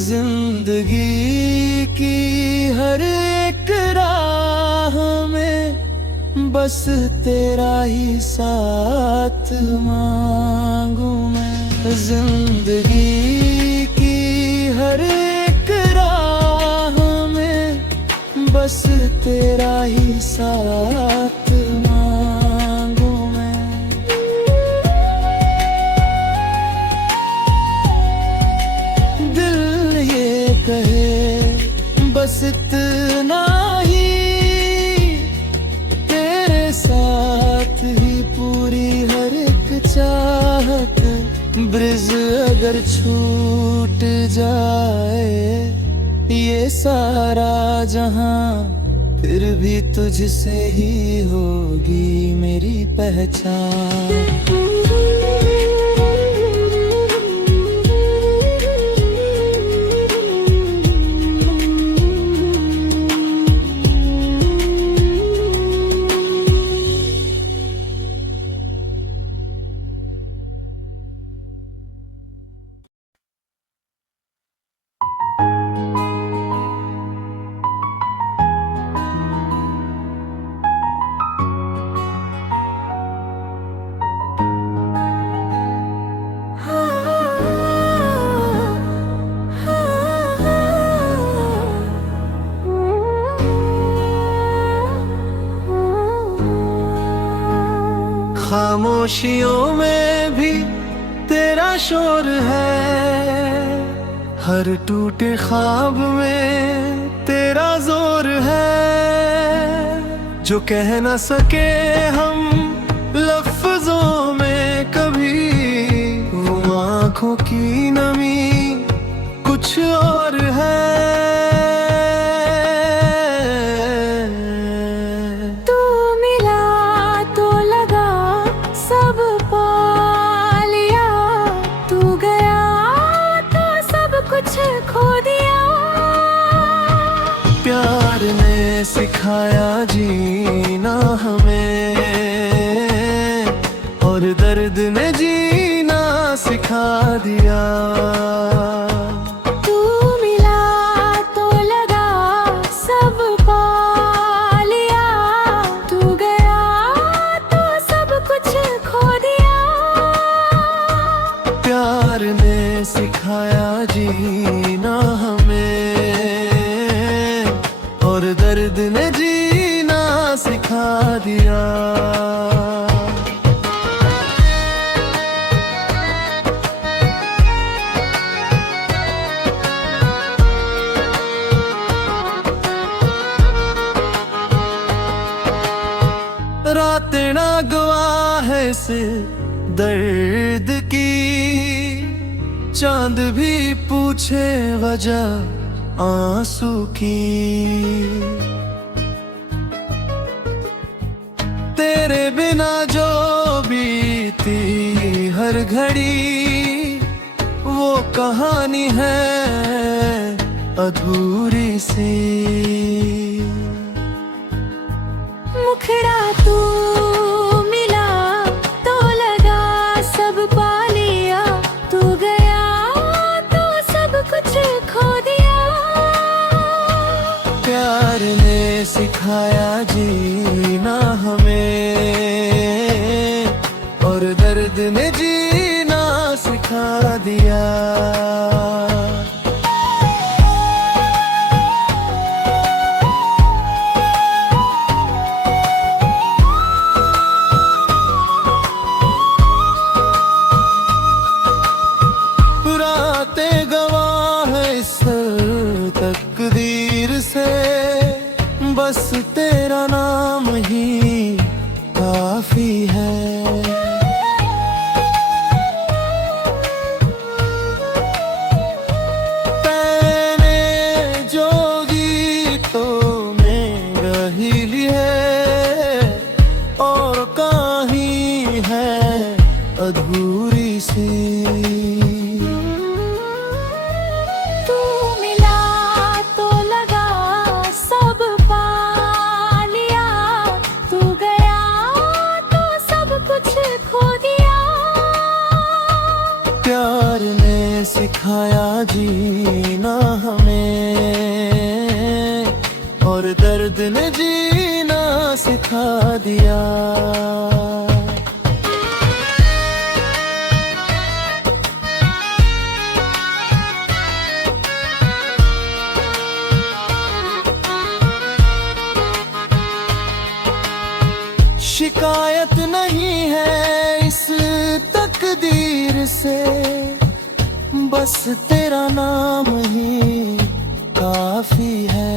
जिंदगी की हर एक राह में बस तेरा ही साथ मांगू मैं। जिंदगी की हर एक राह में बस तेरा ही साथ मांगू मैं। दिल ये कहे बस इतना ही, तेरे साथ ही पूरी हर एक चाहत। ब्रिज अगर छूट जाए ये सारा जहां, फिर भी तुझसे ही होगी मेरी पहचान। खामोशियों में भी तेरा शोर है, हर टूटे ख्वाब में तेरा जोर है। जो कह न सके हम लफ्जों में कभी, वो आँखों की नमी कुछ और है। प्यार ने सिखाया जीना हमें, और दर्द ने जीना सिखा दिया। तू मिला तो लगा सब पा लिया, तू गया तो सब कुछ खो दिया। प्यार ने सिखाया जीना हमें, और दर्द ने जीना सिखा दिया। रातें ना गवाह है इस दर्द की, चांद भी पूछे वजह आंसू की। तेरे बिना जो बीती हर घड़ी, वो कहानी है अधूरी सी। मुखड़ा तू मिला तो लगा सब पा लिया, तू गया तो सब कुछ खो दिया। प्यार ने सिखाया जीना हमें, और दर्द ने जीना सिखा दिया। रातें गवाह है इस तकदीर से, बस तेरा नाम अधूरी सी। तू मिला तो लगा सब पा लिया, तू गया तो सब कुछ खो दिया। प्यार ने सिखाया जीना हमें, और दर्द ने जीना सिखा दिया। शिकायत नहीं है इस तकदीर से, बस तेरा नाम ही काफी है।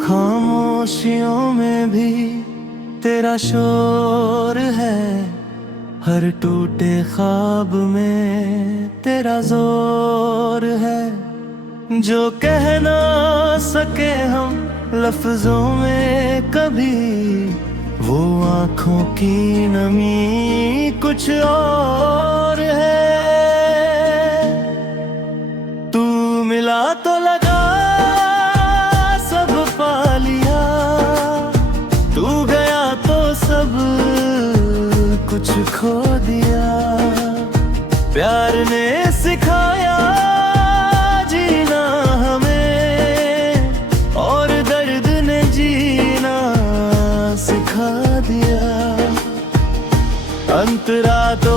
खामोशियों में भी तेरा शोर है, हर टूटे ख्वाब में तेरा जोर है। जो कह ना सके हम लफ्जों में कभी, वो आँखों की नमी कुछ और है। तू मिला तो लगा सब पा लिया, तू गया तो सब कुछ खो दिया। प्यार ने सिखाया जीना हमें, और दर्द ने जीना सिखा दिया। अंतरा तो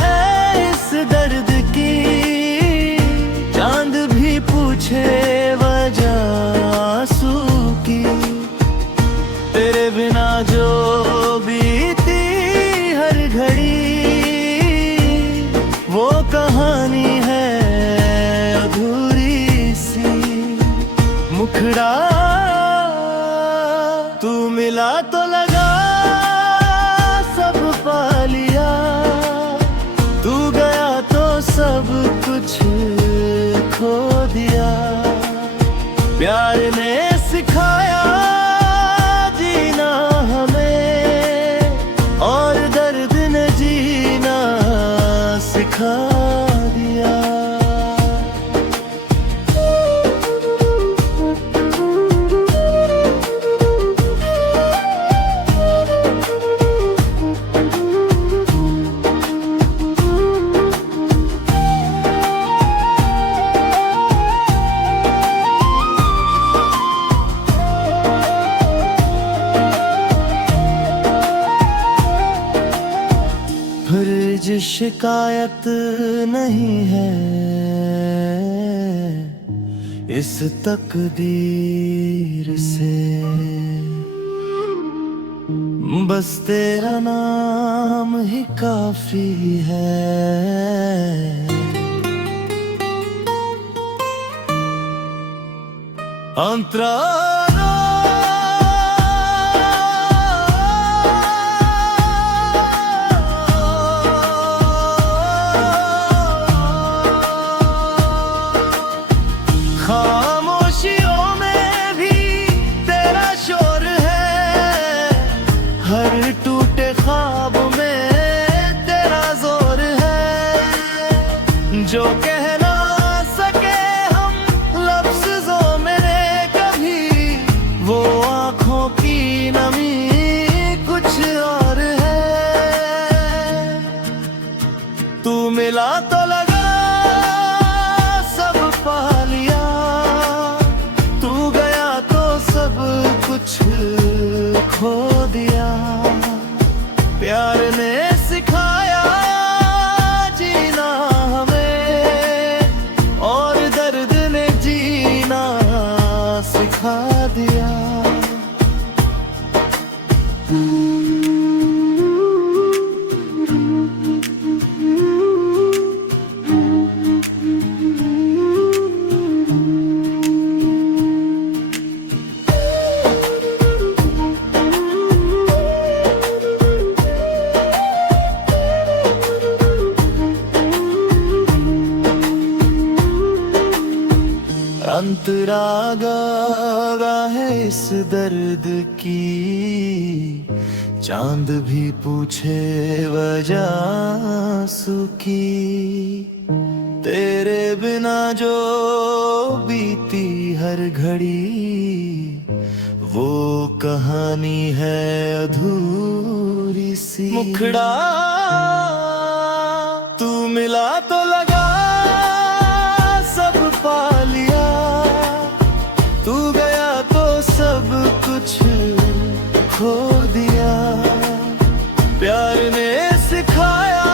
है इस दर्द की, चांद भी पूछे वजह आंसू की। तेरे बिना जो बीती हर घड़ी, वो कहानी है अधूरी सी। मुखड़ा तू मिला तो लगा सब पा लिया, तू गया तो सब कुछ खो दिया। प्यार ने सिखाया जीना हमें, और दर्द ने जीना सिखा दिया। फर्ज शिकायत नहीं है इस तकदीर से, बस तेरा नाम ही काफी है। अंतरा खामोशियों में भी तेरा शोर है, हर टूटे ख्वाब में तेरा जोर है। जो कह ना सके हम लफ्जों में कभी, वो आँखों की नमी कुछ और है। तू मिला तो लगा सब पा लिया, तू गया तो सब कुछ खो दिया। प्यार ने सिखाया जीना हमें, और दर्द अंतरा गा है इस दर्द की, चांद भी पूछे वजह आंसू की। तेरे बिना जो बीती हर घड़ी, वो कहानी है अधूरी सी। मुखड़ा तू मिला तो लगा सब पा लिया, तू गया तो सब कुछ खो दिया। प्यार ने सिखाया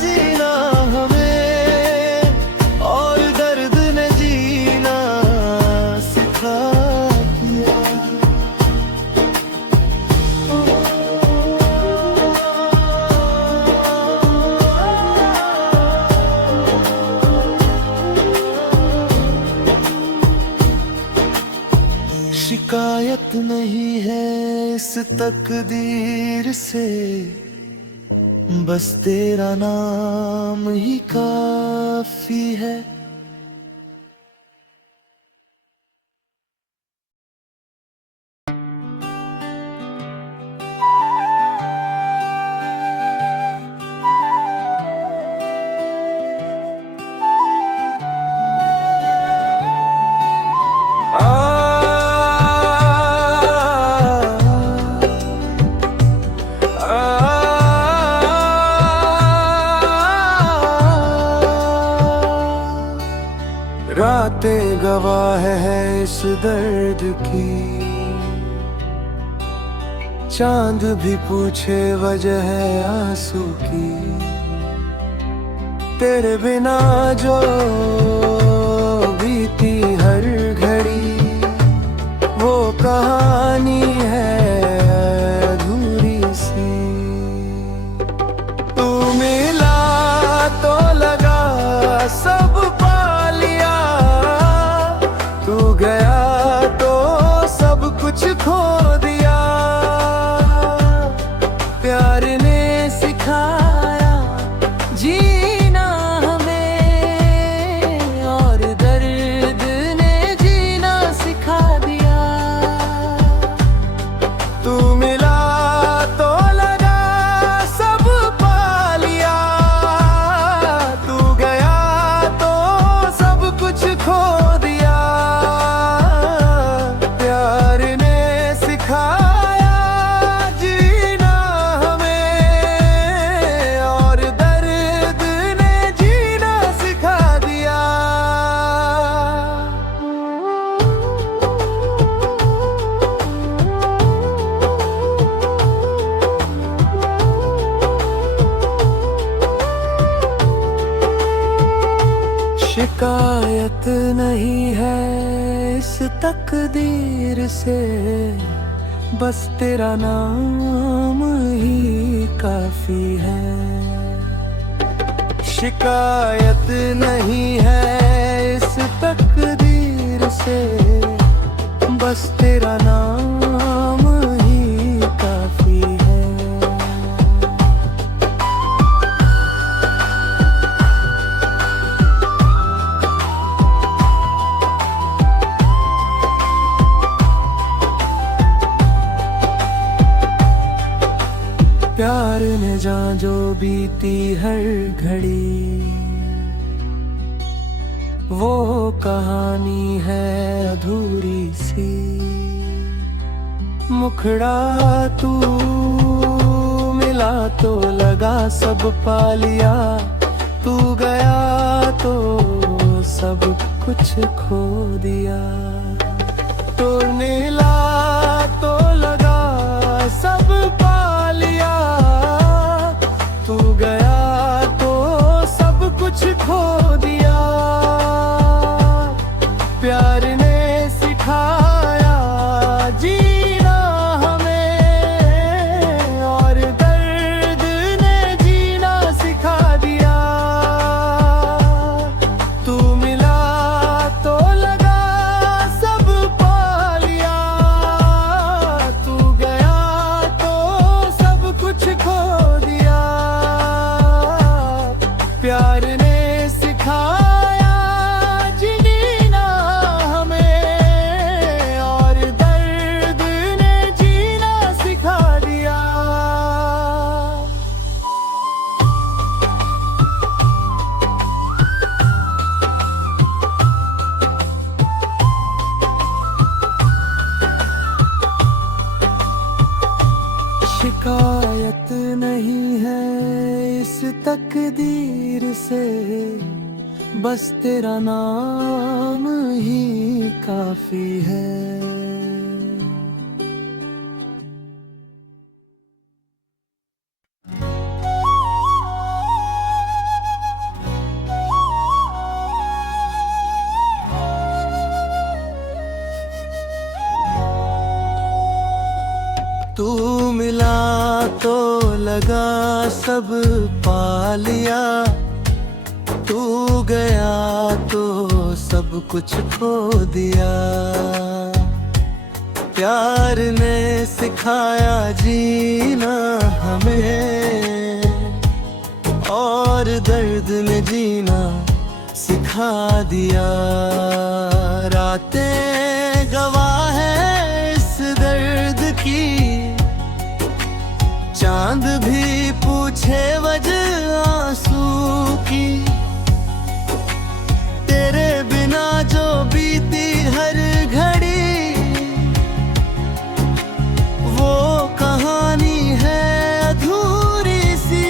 जीना हमें, और दर्द ने जीना सिखा दिया। शिकायत नहीं है इस तकदीर से, बस तेरा नाम ही काफी है। रातें गवाह है इस दर्द की, चांद भी पूछे वजह है आंसू की। तेरे बिना जो बीती हर घड़ी, वो कहानी है अधूरी सी। तू मिला तो लगा सब पा लिया, तू गया तो सब कुछ खो दिया। प्यार ने सिखाया जीना हमें, और दर्द ने जीना सिखा दिया। तू मिला तो लगा सब पा लिया, तू गया तो सब कुछ खो दिया। प्यार ने सिखाया जीना हमें, और दर्द ने जीना सिखा दिया। शिकायत नहीं है इस तकदीर से, बस तेरा नाम ही काफी है। शिकायत नहीं है इस तकदीर से, बस तेरा नाम ही काफी है। प्यार ने जहाँ जो बीती हर घड़ी, वो कहानी है अधूरी सी। मुखड़ा तू मिला तो लगा सब पा लिया, तू गया तो सब कुछ खो दिया। तो नीला तो लगा सब पा लिया, तू गया तो सब कुछ खो दिया। प्यार ने सिखाया जीना हमें, बस तेरा नाम ही काफी है। तू मिला तो लगा सब पा लिया, तू गया तो सब कुछ खो दिया। प्यार ने सिखाया जीना हमें, और दर्द ने जीना सिखा दिया। रातें गवाह है इस दर्द की, चांद भी पूछे वजह आंसू की। तेरे बिना जो बीती हर घड़ी, वो कहानी है अधूरी सी।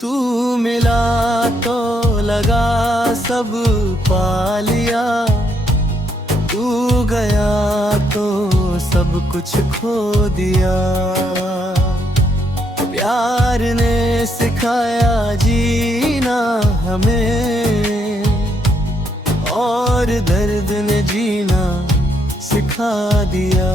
तू मिला तो लगा सब पा लिया, तू गया तो सब कुछ खो दिया। प्यार ने सिखाया जीना हमें, और दर्द ने जीना सिखा दिया।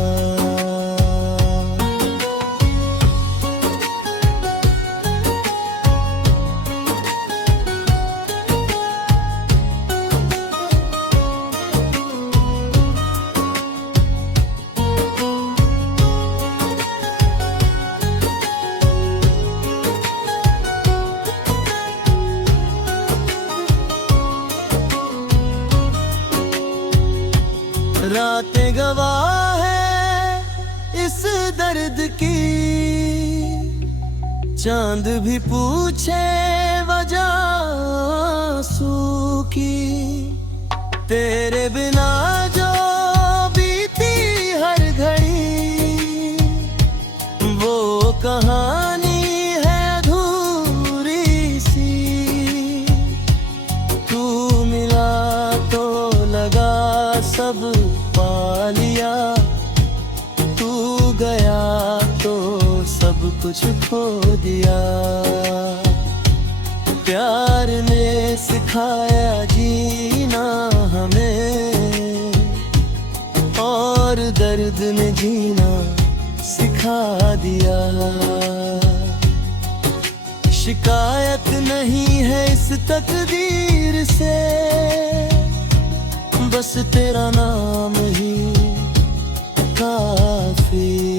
रातें गवाह है इस दर्द की, चांद भी पूछे वजह आंसू की। तेरे बिना जो बीती हर घड़ी, वो कहानी है अधूरी सी। तू मिला तो लगा सब पा लिया, तू गया तो सब कुछ खो दिया। प्यार ने सिखाया जीना हमें, और दर्द ने जीना सिखा दिया। शिकायत नहीं है इस तकदीर से, बस तेरा नाम ही काफी